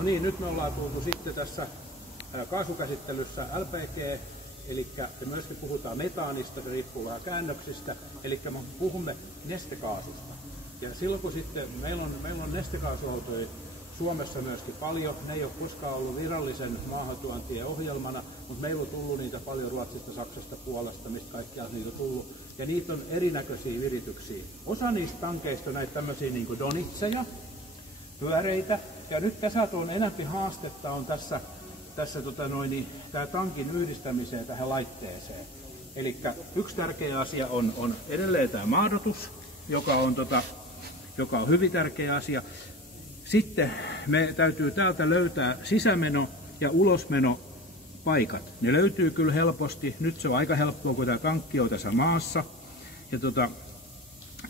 No niin, nyt me ollaan tultu sitten tässä kaasukäsittelyssä LPG, eli myöskin puhutaan metaanista, se riippuu vähän käännöksistä, eli me puhumme nestekaasusta. Ja silloin kun sitten meillä on nestekaasuautoja Suomessa myöskin paljon, ne ei ole koskaan ollut virallisen maahantuontien ohjelmana, mutta meillä on tullut niitä paljon Ruotsista, Saksasta, Puolasta, mistä kaikkialta niitä on tullut. Ja niitä on erinäköisiä virityksiä. Osa niistä tankeista on näitä tämmöisiä niin kuin donitseja, pyöreitä. Ja nyt tässä on enempi haastetta on tässä tämä tankin yhdistämiseen tähän laitteeseen. Eli yksi tärkeä asia on edelleen tämä maadotus, joka on hyvin tärkeä asia. Sitten me täytyy täältä löytää sisämeno ja ulosmeno paikat. Ne löytyy kyllä helposti. Nyt se on aika helppoa, kun tämä tankki on tässä maassa. Ja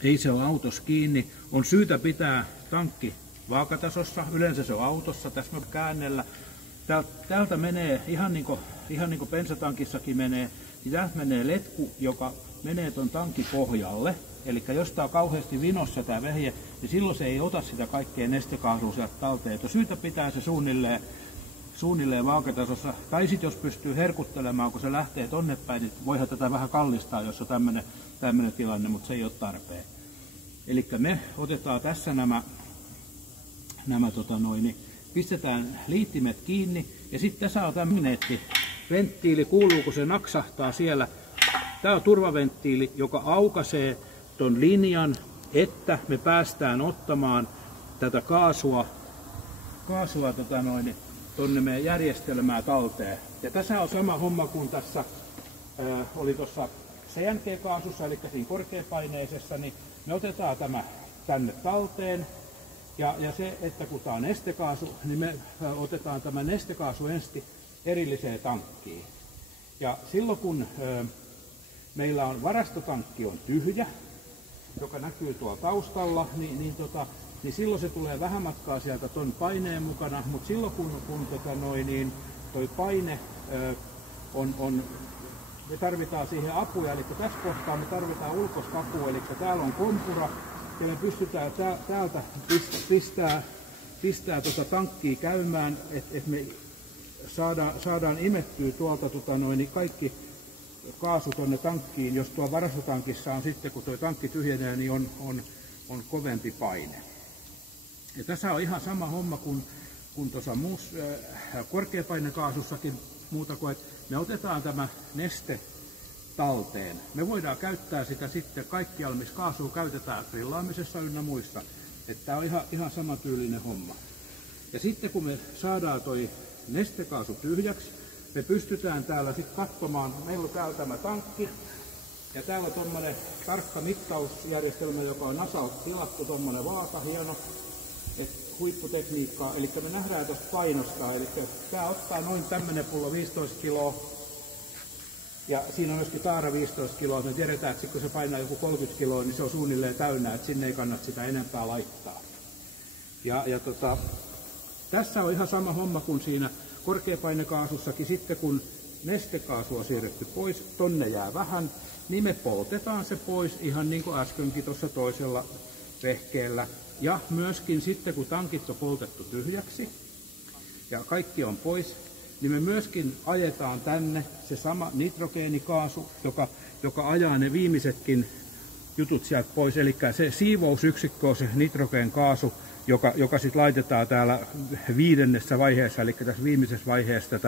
ei se ole autossa kiinni. On syytä pitää tankki vaakatasossa. Yleensä se on autossa tässä käännellä. Täältä menee ihan niin kuin bensatankissakin menee. Niin täältä menee letku, joka menee tuon tankin pohjalle. Eli jos tämä on kauheasti vinossa tämä vehje, niin silloin se ei ota sitä kaikkea nestekaasua sieltä talteen. On syytä pitää se suunnilleen vaakatasossa. Tai sitten jos pystyy herkuttelemaan, kun se lähtee tonne päin, niin voihan tätä vähän kallistaa, jos on tämmöinen tilanne, mutta se ei ole tarpeen. Eli me otetaan tässä pistetään liittimet kiinni ja sitten tässä on tämmöinen venttiili, kuuluu kun se naksahtaa siellä. Tämä on turvaventtiili, joka aukaisee ton linjan, että me päästään ottamaan tätä kaasua tonne meidän järjestelmää talteen. Ja tässä on sama homma kuin tässä oli tuossa CNG-kaasussa, eli siinä korkeapaineisessa, niin me otetaan tämä tänne talteen. Ja se, että kun tämä on nestekaasu, niin me otetaan tämä nestekaasu ensin erilliseen tankkiin. Ja silloin kun meillä on varastotankki on tyhjä, joka näkyy tuolla taustalla, niin silloin se tulee vähän matkaa sieltä ton paineen mukana, mutta silloin kun toi paine me tarvitaan siihen apuja, eli tässä kohtaa me tarvitaan ulkoista apua, eli täällä on kompura, ja me pystytään täältä pistää tankkia käymään, että me saadaan imettyä tuolta kaikki kaasu tuonne tankkiin, jos tuo varastotankissa on sitten, kun tuo tankki tyhjenee, niin on kovempi paine. Ja tässä on ihan sama homma kuin tuossa korkeapainekaasussakin, muuta kuin, että me otetaan tämä neste talteen. Me voidaan käyttää sitä sitten kaikkialla, missä kaasua käytetään grillaamisessa ynnä muissa. Että tämä on ihan samantyylinen homma. Ja sitten kun me saadaan toi nestekaasu tyhjäksi, me pystytään täällä sitten katsomaan, meillä on täällä tämä tankki, ja täällä on tuommoinen tarkka mittausjärjestelmä, joka on NASAlta tilattu, tuommoinen vaata, hieno, huipputekniikkaa, eli me nähdään tuosta painosta, eli tämä ottaa noin tämmöinen pullo 15 kiloa, ja siinä on myöskin taara 15 kiloa, me tiedetään, että kun se painaa joku 30 kiloa, niin se on suunnilleen täynnä, että sinne ei kannata sitä enempää laittaa. Tässä on ihan sama homma kuin siinä korkeapainekaasussakin, sitten kun nestekaasu on siirretty pois, tonne jää vähän, niin me poltetaan se pois ihan niin kuin äskenkin tuossa toisella vehkeellä. Ja myöskin sitten kun tankit on poltettu tyhjäksi ja kaikki on pois, niin me myöskin ajetaan tänne se sama nitrogeenikaasu, joka ajaa ne viimeisetkin jutut sieltä pois. Eli se siivousyksikkö on se nitrogeenikaasu, joka sitten laitetaan täällä 5. vaiheessa, eli tässä viimeisessä vaiheessa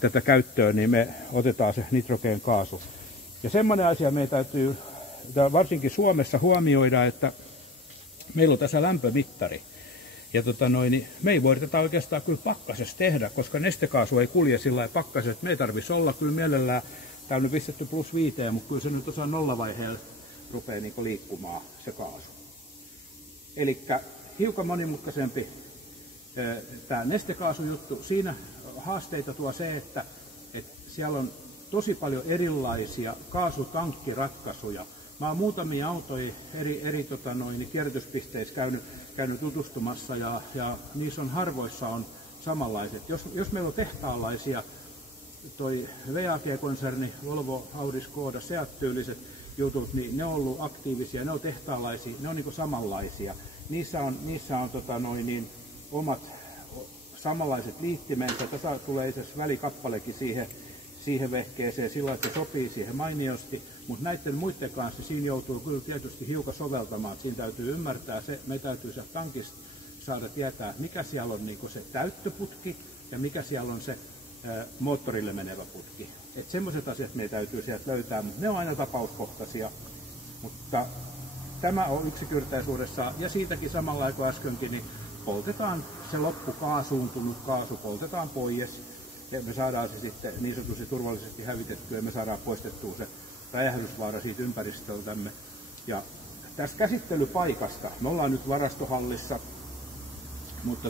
tätä käyttöön, niin me otetaan se nitrogeenikaasu. Ja semmoinen asia meidän täytyy varsinkin Suomessa huomioida, että meillä on tässä lämpömittari. Ja me ei voida tätä oikeastaan kyllä pakkasessa tehdä, koska nestekaasu ei kulje sillä lailla pakkasessa. Me ei tarvitsisi olla kyllä mielellään, täällä on pistetty +5, mutta kyllä se nyt osaa nollavaiheella rupeaa liikkumaan se kaasu. Eli hiukan monimutkaisempi tämä nestekaasujuttu. Siinä haasteita tuo se, että siellä on tosi paljon erilaisia kaasutankkiratkaisuja. Mä oon muutamia autoja eri kierrätyspisteissä käynyt tutustumassa ja niissä on harvoissa on samanlaiset. Jos meillä on tehtaanlaisia, toi VAG-konserni, Volvo, Audi, Skoda, Seat-tyyliset jutut, niin ne on ollut aktiivisia, ne on tehtaanlaisia, ne on niinku samanlaisia. Niissä on omat samanlaiset liittimensä. Tässä tulee itse asiassa välikappalekin siihen vehkeeseen sillä, että se sopii siihen mainiosti, mutta näiden muiden kanssa siinä joutuu kyllä tietysti hiukan soveltamaan. Siinä täytyy ymmärtää se, me täytyy se tankista saada tietää, mikä siellä on niinku se täyttöputki ja mikä siellä on se moottorille menevä putki. Että semmoiset asiat meidän täytyy sieltä löytää, mutta ne on aina tapauskohtaisia. Mutta tämä on yksinkertaisuudessaan, ja siitäkin samalla kuin äskenkin, niin poltetaan se loppukaasuuntunut kaasu, poltetaan pois, ja me saadaan se sitten niin sanotusti turvallisesti hävitettyä, ja me saadaan poistettua se räjähdysvaara siitä ympäristöltämme. Ja tästä käsittelypaikasta, me ollaan nyt varastohallissa, mutta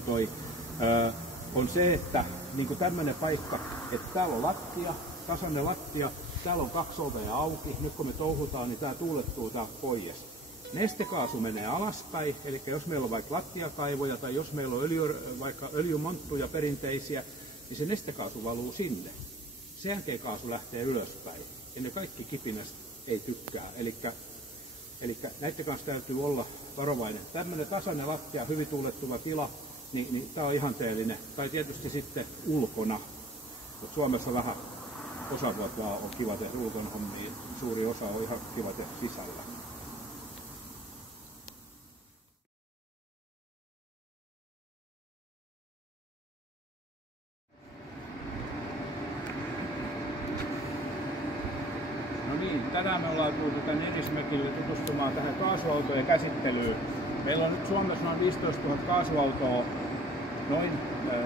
on se, että niin tämmöinen paikka, että täällä on lattia, tasainen lattia, täällä on 2 ovea auki, nyt kun me touhutaan, niin tää tuulettuu tää pois. Nestekaasu menee alaspäin, eli jos meillä on vaikka lattiakaivoja tai jos meillä on vaikka öljymonttuja perinteisiä, niin se nestekaasu valuu sinne. CNG-kaasu lähtee ylöspäin ja ne kaikki kipinästä ei tykkää. Eli näiden kanssa täytyy olla varovainen. Tämmöinen tasainen lattia, hyvin tuulettuva tila, niin tämä on ihanteellinen. Tai tietysti sitten ulkona. Suomessa vähän osa vuotta on kiva tehdä ulkona hommia, suuri osa on ihan kiva tehdä sisällä. No niin, tänään me ollaan tultu tänne Erismäkille tutustumaan tähän kaasuautojen käsittelyyn. Meillä on nyt Suomessa noin 15 000 kaasuautoa noin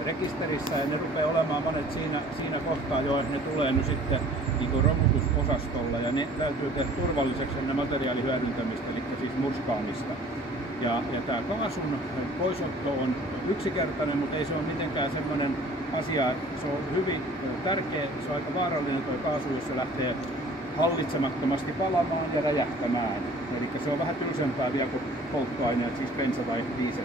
rekisterissä ja ne rupeaa olemaan monet siinä kohtaa jo, ne tulee nyt sitten niin romutusosastolla ja ne täytyy tehdä turvalliseksi ne materiaalin hyödyntämistä, eli siis murskaamista. Ja tämä kaasun poisotto on yksinkertainen, mutta ei se ole mitenkään semmoinen asia, se on hyvin tärkeä, se on aika vaarallinen tuo kaasu, jos se lähtee hallitsemattomasti palamaan ja räjähtämään. Eli se on vähän tylsempää vielä kuin polttoaineet, siis bensa tai diesel.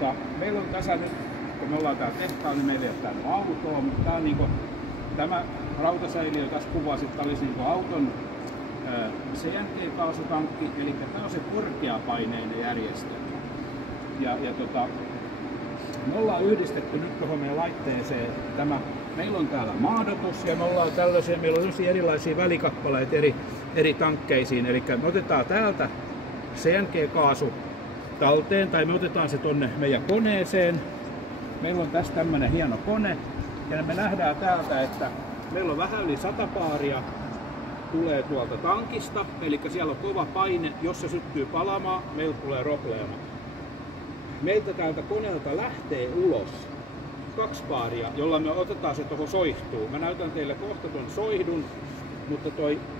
Ja meillä on tässä nyt, kun me ollaan täällä tehtaalla, niin meillä ei ole täällä autoa, mutta tää on niinku, tämä rautasäiliö tässä kuvasi, että olisi niinku auton CNG-kaasutankki, eli tämä on se korkeapaineinen järjestelmä. Me ollaan yhdistetty nyt tuohon meidän laitteeseen tämä. Meillä on täällä maadotus ja me ollaan tällaisia, meillä on erilaisia välikappaleita eri tankkeisiin. Eli me otetaan täältä CNG-kaasu talteen tai me otetaan se tonne meidän koneeseen. Meillä on tässä tämmönen hieno kone ja me nähdään täältä, että meillä on vähän yli 100 paaria tulee tuolta tankista. Eli siellä on kova paine, jos se syttyy palamaan, meillä tulee probleema. Meiltä täältä koneelta lähtee ulos 2 paaria, jolla me otetaan se tuohon soihtuun. Mä näytän teille kohta tuon soihdun, mutta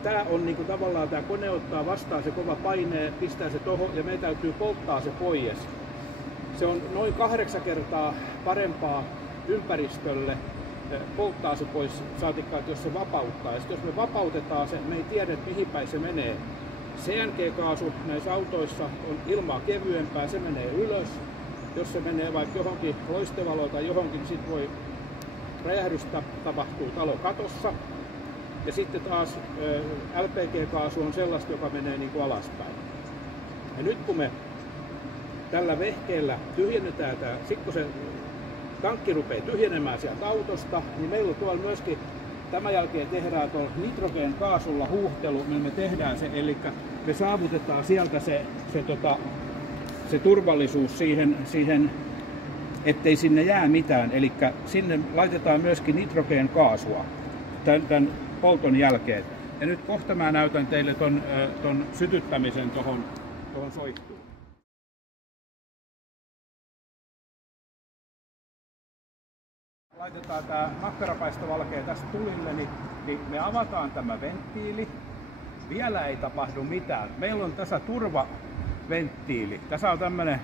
tää on niinku tavallaan tää kone ottaa vastaan se kova paine, pistää se tohon ja meidän täytyy polttaa se pois. Se on noin 8 kertaa parempaa ympäristölle polttaa se pois, saatikkaan, jos se vapauttaa. Ja jos me vapautetaan se, me ei tiedä, mihin päin se menee. CNG-kaasu näissä autoissa on ilmaa kevyempää, se menee ylös. Jos se menee vaikka johonkin loistevaloon tai johonkin, niin sitten voi räjähdystä tapahtuu talon katossa. Ja sitten taas LPG-kaasu on sellaista, joka menee niin kuin alaspäin. Ja nyt kun me tällä vehkeellä tyhjennetään tämä, sitten kun se tankki rupeaa tyhjenemään sieltä autosta, niin meillä on tuolla myöskin tämän jälkeen tehdään tuolla nitrogeenkaasulla huuhtelu, millä me tehdään se, eli me saavutetaan sieltä se turvallisuus siihen, ettei sinne jää mitään. Eli sinne laitetaan myöskin nitrogeenkaasua tämän polton jälkeen. Ja nyt kohta mä näytän teille ton sytyttämisen tuohon soihtuun. Laitetaan tämä makkarapaistovalkea tästä tulille, niin me avataan tämä venttiili. Vielä ei tapahdu mitään. Meillä on tässä turvaventtiili. Tässä on tämmöinen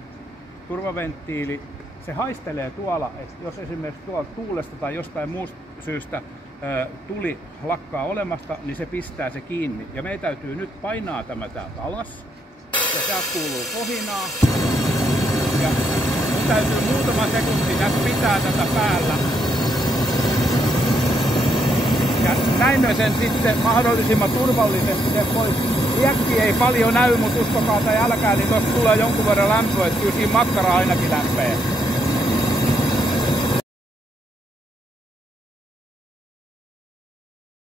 turvaventtiili. Se haistelee tuolla, että jos esimerkiksi tuolla tuulesta tai jostain muusta syystä tuli lakkaa olemasta, niin se pistää se kiinni. Ja meidän täytyy nyt painaa tämä täältä alas. Ja täältä kuuluu kohinaa. Ja mun täytyy muutama sekunti tässä pitää tätä päällä. Ja näin me sen sitten mahdollisimman turvallisesti sen pois. Liekki ei paljon näy, mutta uskokaa tai älkää, niin tuossa tulee jonkun verran lämpöä, että kyllä siinä makkara ainakin lämpee.